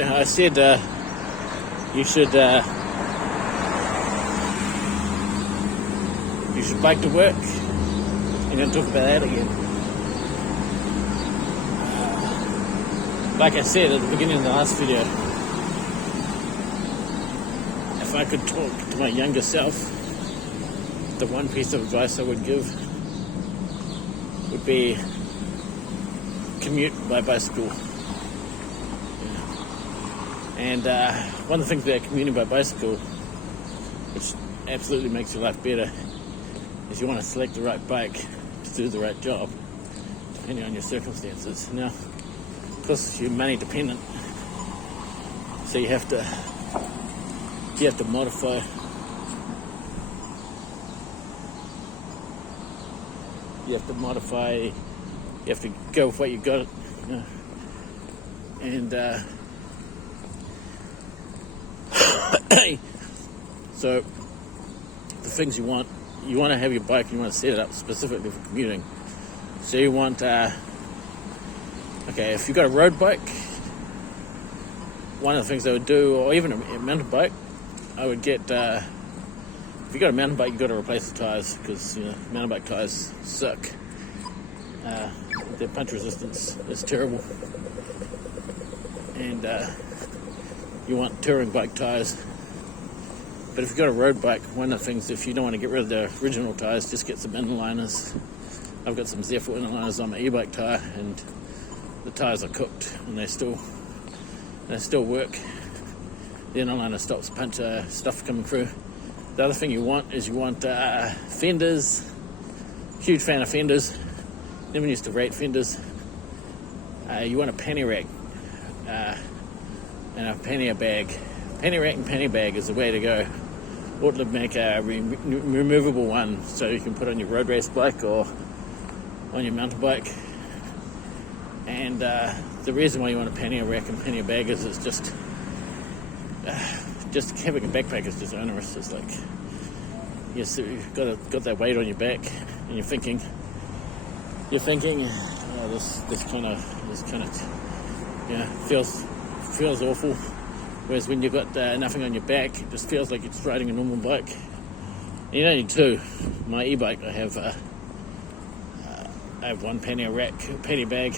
I said you should bike to work. I'm going to talk about that again. Like I said at the beginning of the last video, if I could talk to my younger self, the one piece of advice I would give would be commute by bicycle. And one of the things about commuting by bicycle, which absolutely makes your life better, is you want to select the right bike to do the right job, depending on your circumstances. Now, of course, you're money dependent, so you have to modify. You have to go with what you got, and so the things you want to have your bike, you want to set it up specifically for commuting. So you want, if you've got a road bike, one of the things I would do, or even a mountain bike, I would get, if you've got a mountain bike, you've got to replace the tyres, because mountain bike tyres suck. Their punch resistance is terrible, and you want touring bike tyres. But if you've got a road bike, one of the things, if you don't want to get rid of the original tyres, just get some inliners. I've got some Zephyr inliners on my e-bike tyre, and the tyres are cooked, and they still work. The inliner stops punch stuff coming through. The other thing you want fenders. Huge fan of fenders. Never used to rate fenders. You want a pannier rack and a pannier bag. Pannier rack and pannier bag is the way to go. Or to make a removable one, so you can put on your road race bike or on your mountain bike. And the reason why you want a pannier rack and pannier bag is it's just having a backpack is just onerous. It's like you've got that weight on your back, and you're thinking, this kind of feels awful. Whereas when you've got nothing on your back, it just feels like it's riding a normal bike. And you don't need two. My e-bike, I have one pannier rack, pannier bag.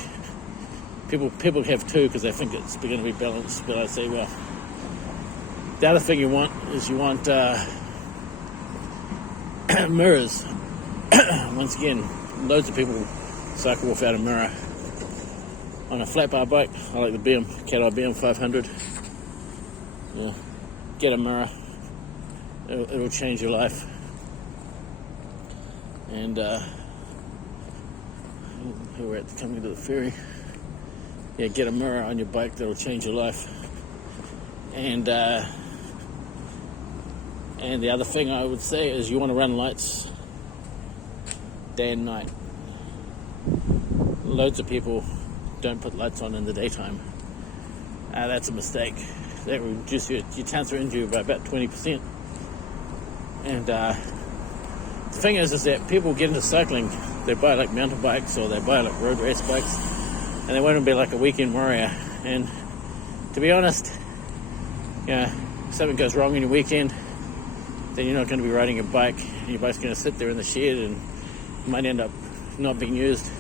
People have two because they think it's going to be balanced, but I say, well, the other thing you want mirrors. Once again, loads of people cycle without a mirror. On a flat bar bike, I like the Cat Eye BM 500. Get a mirror. It'll change your life. And we're coming to the ferry. Yeah, get a mirror on your bike. That'll change your life. And the other thing I would say is you want to run lights day and night. Loads of people don't put lights on in the daytime. That's a mistake. That will reduce your chance of injury by about 20%. And the thing is that people get into cycling, they buy like mountain bikes or they buy like road race bikes, and they want to be like a weekend warrior. And to be honest, if something goes wrong on your weekend, then you're not going to be riding your bike, and your bike's going to sit there in the shed and might end up not being used.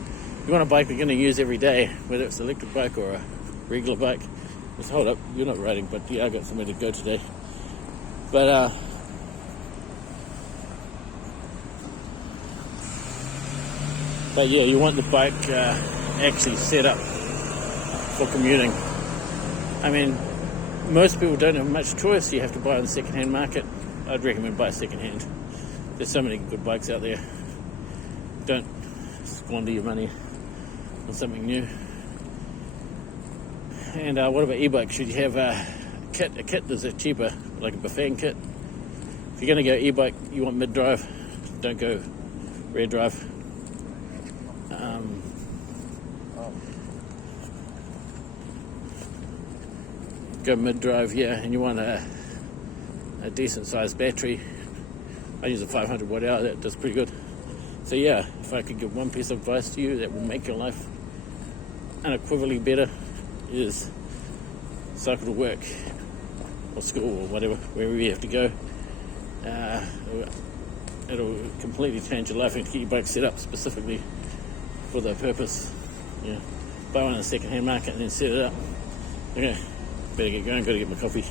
You want a bike you're going to use every day, whether it's an electric bike or a regular bike. Just hold up, you're not riding, but yeah, I got somewhere to go today. But yeah, you want the bike actually set up for commuting. I mean, most people don't have much choice. You have to buy on the second-hand market. I'd recommend buy second-hand. There's so many good bikes out there. Don't squander your money on something new. And what about e-bikes? Should you have a kit? A kit that's cheaper, like a Bafang kit. If you're going to go e-bike, you want mid-drive. Don't go rear drive. Go mid-drive, yeah, and you want a decent-sized battery. I use a 500 watt hour. That does pretty good. So yeah, if I could give one piece of advice to you that will make your life unequivocally better, is cycle to work or school or whatever, wherever you have to go. It'll completely change your life and get your bike set up specifically for that purpose. Buy one in the second-hand market and then set it up. Okay, better get going, gotta get my coffee.